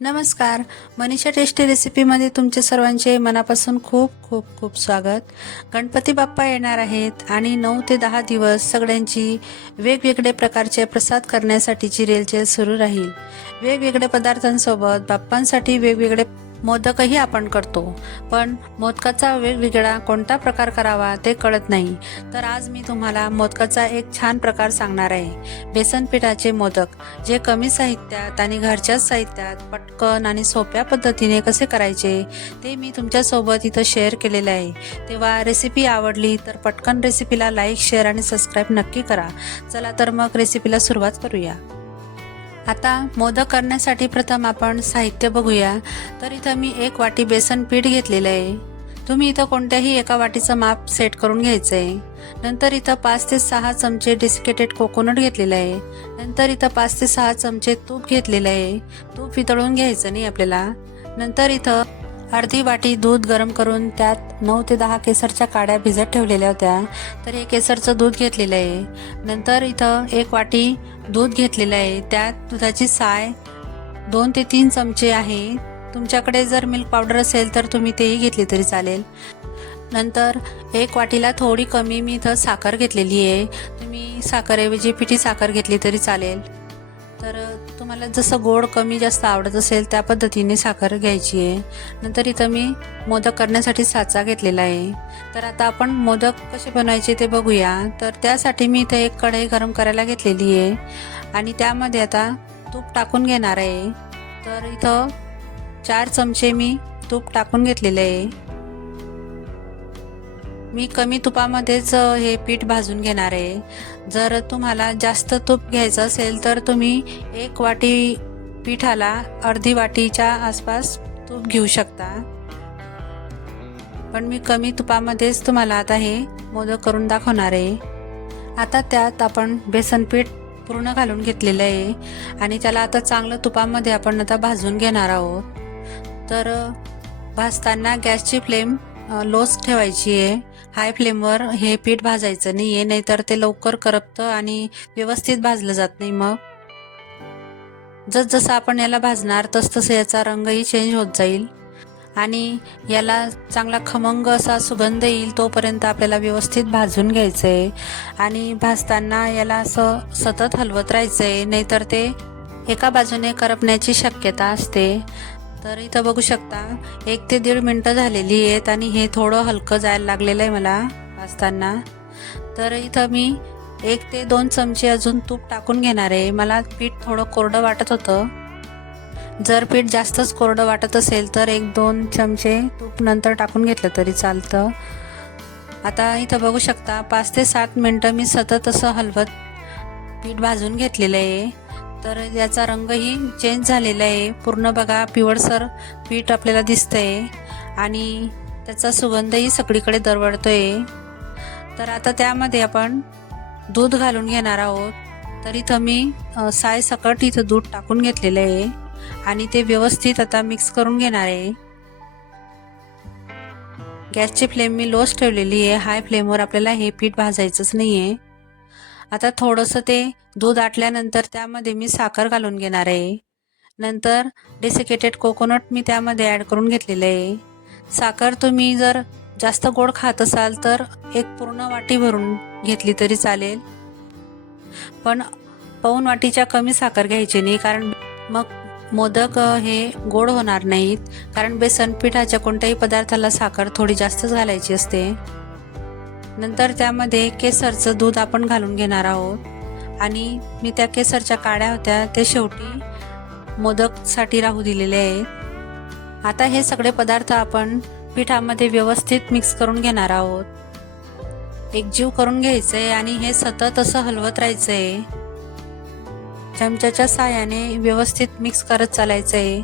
नमस्कार. मनीषा टेस्टी रेसिपीमध्ये तुमचे सर्वांचे मनापासून खूप खूप खूप स्वागत. गणपती बाप्पा येणार आहेत आणि नऊ ते दहा दिवस सगळ्यांची वेगवेगळे प्रकारचे प्रसाद करण्यासाठीची रेलचेल सुरू राहील. वेगवेगळ्या पदार्थांसोबत बाप्पांसाठी वेगवेगळे मोदकही आपण करतो. पण मोदकाचा वेगवेगळा कोणता प्रकार करावा ते कळत नाही. तर आज मी तुम्हाला मोदकाचा एक छान प्रकार सांगणार आहे. बेसन पिठाचे मोदक जे कमी साहित्यात आणि घरच्याच साहित्यात पटकन आणि सोप्या पद्धतीने कसे करायचे ते मी तुमच्यासोबत इथं शेअर केलेलं आहे. तेव्हा रेसिपी आवडली तर पटकन रेसिपीला लाईक शेअर आणि सबस्क्राईब नक्की करा. चला तर मग रेसिपीला सुरुवात करूया. आता मोदक करण्यासाठी प्रथम आपण साहित्य बघूया. तर इथं मी एक वाटी बेसन पीठ घेतलेलं आहे. तुम्ही इथं कोणत्याही एका वाटीचं माप सेट करून घ्यायचं आहे नंतर इथं पाच ते सहा चमचे डिसिकेटेड कोकोनट घेतलेलं आहे. नंतर इथं पाच ते सहा चमचे तूप घेतलेलं आहे. तूप वितळून घ्यायचं नाही आपल्याला. नंतर इथं अर्धी वाटी दूध गरम करून त्यात नऊ ते दहा केसरच्या काड्या भिजत ठेवलेल्या होत्या. तर हे केसरचं दूध घेतलेलं आहे. नंतर इथं एक वाटी दूध घेतलेलं आहे. त्यात दुधाची साय दोन ते तीन चमचे आहे. तुमच्याकडे जर मिल्क पावडर असेल तर तुम्ही तेही घेतले तरी चालेल. नंतर एक वाटीला थोडी कमी मी इथं साखर घेतलेली आहे. तुम्ही साखरऐवजी पिठी साखर घेतली तरी चालेल. तर तुम्हाला जसं गोड कमी जास्त आवडत असेल त्या पद्धतीने साखर घ्यायची आहे. नंतर इथं मी मोदक करण्यासाठी साचा घेतलेला आहे. तर आता आपण मोदक कसे बनवायचे ते बघूया. तर त्यासाठी मी इथं एक कढई गरम करायला घेतलेली आहे. आणि त्यामध्ये आता तूप टाकून घेणार आहे. तर इथं चार चमचे मी तूप टाकून घेतलेले आहे. मी कमी तुपामध्येच हे पीठ भाजून घेणार आहे. जर तुम्हाला जास्त तूप घ्यायचं असेल तर तुम्ही एक वाटी पिठाला अर्धी वाटीच्या आसपास तूप घेऊ शकता. पण मी कमी तुपामध्येच तुम्हाला आता हे मोदक करून दाखवणार आहे. आता त्यात आपण बेसन पीठ पूर्ण घालून घेतलेलं आहे आणि त्याला आता चांगलं तुपामध्ये आपण आता भाजून घेणार आहोत. तर भाजताना गॅसची फ्लेम लोच ठेवायची आहे. हाय फ्लेमवर हे पीठ भाजायचं नाही आहे नाहीतर ते लवकर करपतं आणि व्यवस्थित भाजलं जात नाही मग. जसजसं आपण याला भाजणार तसतसं याचा रंगही चेंज होत जाईल. आणि याला चांगला खमंग असा सुगंध येईल तोपर्यंत आपल्याला व्यवस्थित भाजून घ्यायचं आहे आणि भाजताना याला असं सतत हलवत राहायचं आहे नाहीतर ते एका बाजूने करपण्याची शक्यता असते. तर इथं बघू शकता एक ते दीड मिनटं झालेली आहेत आणि हे थोडं हलकं जायला लागलेलं आहे मला भाजताना. तर इथं मी एक ते दोन चमचे अजून तूप टाकून घेणार आहे. मला पीठ थोडं कोरडं वाटत होतं. जर पीठ जास्तच कोरडं वाटत असेल तर एक दोन चमचे तूप नंतर टाकून घेतलं तरी चालतं. आता इथं बघू शकता पाच ते सात मिनटं मी सतत असं हलवत पीठ भाजून घेतलेलं आहे. तर याचा रंगही चेंज झालेला आहे. पूर्ण बघा पिवळसर पीठ आपल्याला दिसतंय. आणि त्याचा सुगंधही सगळीकडे दरवळतोय. तर आता त्यामध्ये आपण दूध घालून घेणार आहोत. तर इथं मी साय सकट इथं दूध टाकून घेतलेलं आहे. आणि ते व्यवस्थित आता मिक्स करून घेणार आहे. गॅसची फ्लेम मी लोच ठेवलेली आहे. हाय फ्लेमवर आपल्याला हे पीठ भाजायचंच नाही आहे आता थोडंसं ते दूध आटल्यानंतर त्यामध्ये मी साखर घालून घेणार आहे. नंतर डेसिकेटेड कोकोनट मी त्यामध्ये ॲड करून घेतलेलं आहे. साखर तुम्ही जर जास्त गोड खात असाल तर एक पूर्ण वाटी भरून घेतली तरी चालेल. पण पाऊन वाटीच्या कमी साखर घ्यायची नाही कारण मग मोदक हे गोड होणार नाहीत. कारण बेसन पिठाच्या कोणत्याही पदार्थाला साखर थोडी जास्तच घालायची असते. नंतर त्यामध्ये केसरचं दूध आपण घालून घेणार आहोत. आणि मी त्या केसरच्या काड्या होत्या ते शेवटी मोदकसाठी राहू दिलेले आहेत. आता हे सगळे पदार्थ आपण पिठामध्ये व्यवस्थित मिक्स करून घेणार आहोत. एकजीव करून घ्यायचं आहे आणि हे सतत असं हलवत राहायचं. आहे चमच्याच्या साहाय्याने व्यवस्थित मिक्स करत चालायचं. आहे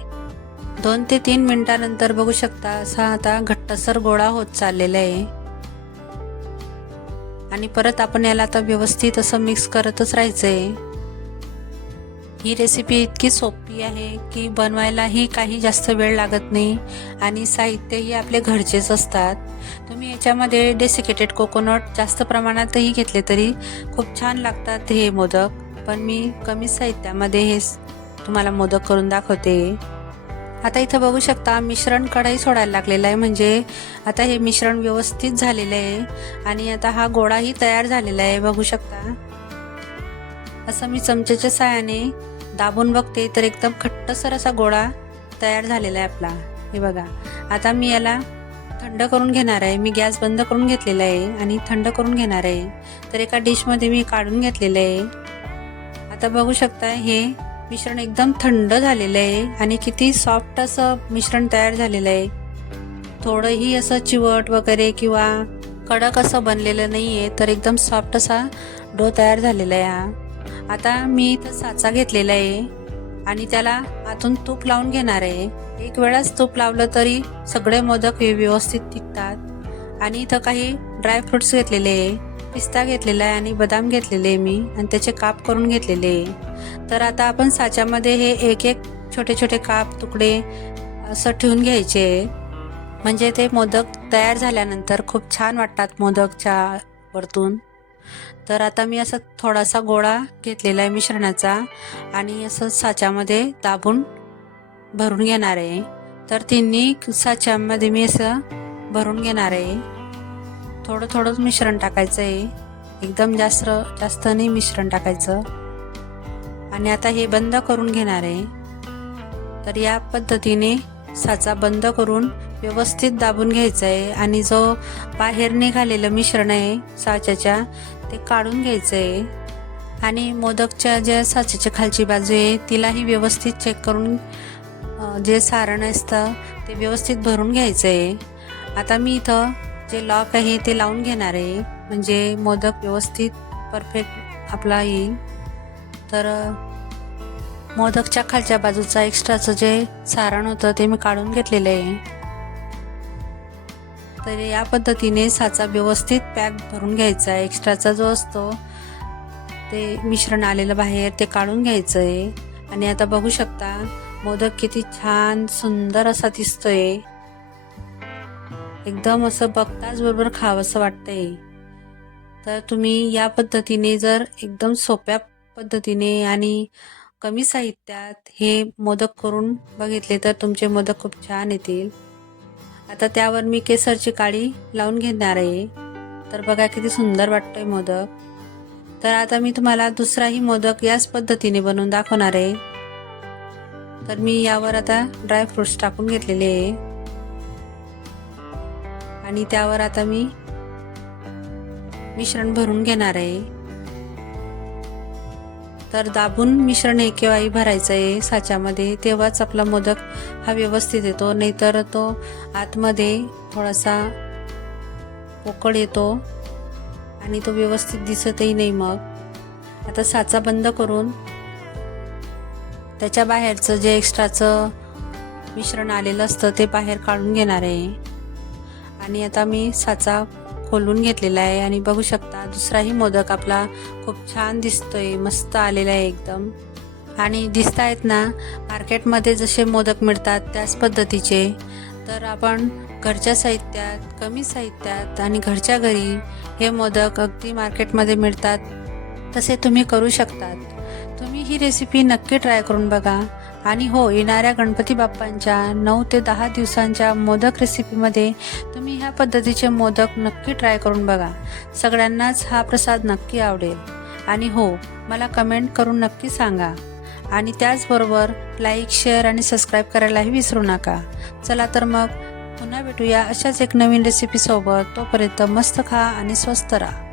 दोन ते तीन मिनिटानंतर बघू शकता असा आता घट्टसर गोळा होत चाललेला आहे. आणि परत आपण याला आता व्यवस्थित असं मिक्स करतच राहायचं आहे ही रेसिपी इतकी सोपी आहे की बनवायलाही काही जास्त वेळ लागत नाही आणि साहित्यही आपले घरचेच असतात. तुम्ही याच्यामध्ये डेसिकेटेड कोकोनट जास्त प्रमाणातही घेतले तरी खूप छान लागतात हे मोदक. पण मी कमी साहित्यामध्ये हे तुम्हाला मोदक करून दाखवते. आता इथं बघू शकता मिश्रण कढई सोडायला लागलेलं आहे. म्हणजे आता हे मिश्रण व्यवस्थित झालेलं आहे. आणि आता हा गोळाही तयार झालेला आहे. बघू शकता. असं मी चमच्याच्या साहाय्याने दाबून बघते. तर एकदम खट्टसर असा गोळा तयार झालेला आहे आपला. हे बघा. आता मी याला थंड करून घेणार आहे. मी गॅस बंद करून घेतलेला आहे आणि थंड करून घेणार आहे. तर एका डिशमध्ये मी काढून घेतलेलं आहे. आता बघू शकता हे मिश्रण एकदम थंड झालेलं आहे आणि किती सॉफ्ट असं मिश्रण तयार झालेलं आहे. थोडंही असं चिवट वगैरे किंवा कडक असं बनलेलं नाही आहे तर एकदम सॉफ्ट असा डो तयार झालेला आहे हा. आता मी इथं साचा घेतलेला आहे आणि त्याला आतून तूप लावून घेणार आहे. एक वेळाच तूप लावलं तरी सगळे मोदक व्यवस्थित टिकतात. आणि इथं काही ड्रायफ्रुट्स घेतलेले आहे. पिस्ता घेतलेला आहे आणि बदाम घेतलेले आहे मी आणि त्याचे काप करून घेतलेले आहे. तर आता आपण साच्यामध्ये हे एक एक छोटे छोटे काप तुकडे असं ठेवून घ्यायचे म्हणजे ते मोदक तयार झाल्यानंतर खूप छान वाटतात मोदकच्या वरतून. तर आता मी असं थोडासा गोळा घेतलेला आहे मिश्रणाचा आणि असं साच्यामध्ये दाबून भरून घेणार आहे. तर तिन्ही साच्यामध्ये मी असं भरून घेणार आहे. थोडं थोडंच मिश्रण टाकायचं आहे एकदम जास्त जास्त नाही मिश्रण टाकायचं. आणि आता हे बंद करून घेणार आहे. तर या पद्धतीने साचा बंद करून व्यवस्थित दाबून घ्यायचं आहे आणि जो बाहेर निघालेलं मिश्रण आहे साच्याच्या ते काढून घ्यायचं आहे आणि मोदकच्या ज्या साच्याच्या खालची बाजू आहे तिलाही व्यवस्थित चेक करून जे सारण असतं ते व्यवस्थित भरून घ्यायचं आहे आता मी इथं जे लॉक आहे ते लावून घेणार आहे. म्हणजे मोदक व्यवस्थित परफेक्ट आपला येईल. तर मोदकच्या खालच्या बाजूचा एक्स्ट्राचं जे सारण होतं ते मी काढून घेतलेलं आहे. तर या पद्धतीने साचा व्यवस्थित पॅक भरून घ्यायचा आहे. एक्स्ट्राचा जो असतो ते मिश्रण आलेलं बाहेर ते काढून घ्यायचं आहे. आणि आता बघू शकता मोदक किती छान सुंदर असा दिसतोय. एकदम असं बघताच बरोबर खावंसं वाटतंय. तर तुम्ही या पद्धतीने जर एकदम सोप्या पद्धतीने आणि कमी साहित्यात हे मोदक करून बघितले तर तुमचे मोदक खूप छान येतील. आता त्यावर मी केसरची काळी लावून घेणार आहे. तर बघा किती सुंदर वाटतोय मोदक. तर आता मी तुम्हाला दुसराही मोदक याच पद्धतीने बनवून दाखवणार आहे. तर मी यावर आता ड्रायफ्रुट्स टाकून घेतलेले आहे. आणि त्यावर आता मी मिश्रण भरून घेणार आहे. तर दाबून मिश्रण एकेवाई भरायचं आहे साच्यामध्ये. तेव्हाच आपला मोदक हा व्यवस्थित येतो. नाहीतर तो आतमध्ये थोडासा पोकळ येतो आणि तो व्यवस्थित दिसतही नाही मग. आता साचा बंद करून त्याच्या बाहेरचं जे एक्स्ट्राचं मिश्रण आलेलं असतं ते बाहेर काढून घेणार आहे. आणि आता मी साचा खोलून घेतलेला आहे आणि बघू शकता दुसराही मोदक आपला खूप छान दिसतोय मस्त आलेला आहे एकदम. आणि दिसत आहेत ना मार्केटमध्ये जसे मोदक मिळतात त्याच पद्धतीचे. तर आपण घरच्या साहित्यात कमी साहित्यात आणि घरच्या घरी हे मोदक अगदी मार्केटमध्ये मिळतात तसे तुम्ही करू शकतात. तुम्ही ही रेसिपी नक्की ट्राय करून बघा. आणि हो येणाऱ्या गणपती बाप्पांच्या नऊ ते दहा दिवसांच्या मोदक रेसिपीमध्ये तुम्ही ह्या पद्धतीचे मोदक नक्की ट्राय करून बघा. सगळ्यांनाच हा प्रसाद नक्की आवडेल. आणि हो मला कमेंट करून नक्की सांगा. आणि त्याचबरोबर लाईक शेअर आणि सबस्क्राईब करायलाही विसरू नका. चला तर मग पुन्हा भेटूया अशाच एक नवीन रेसिपीसोबत तोपर्यंत मस्त खा आणि स्वस्त राहा.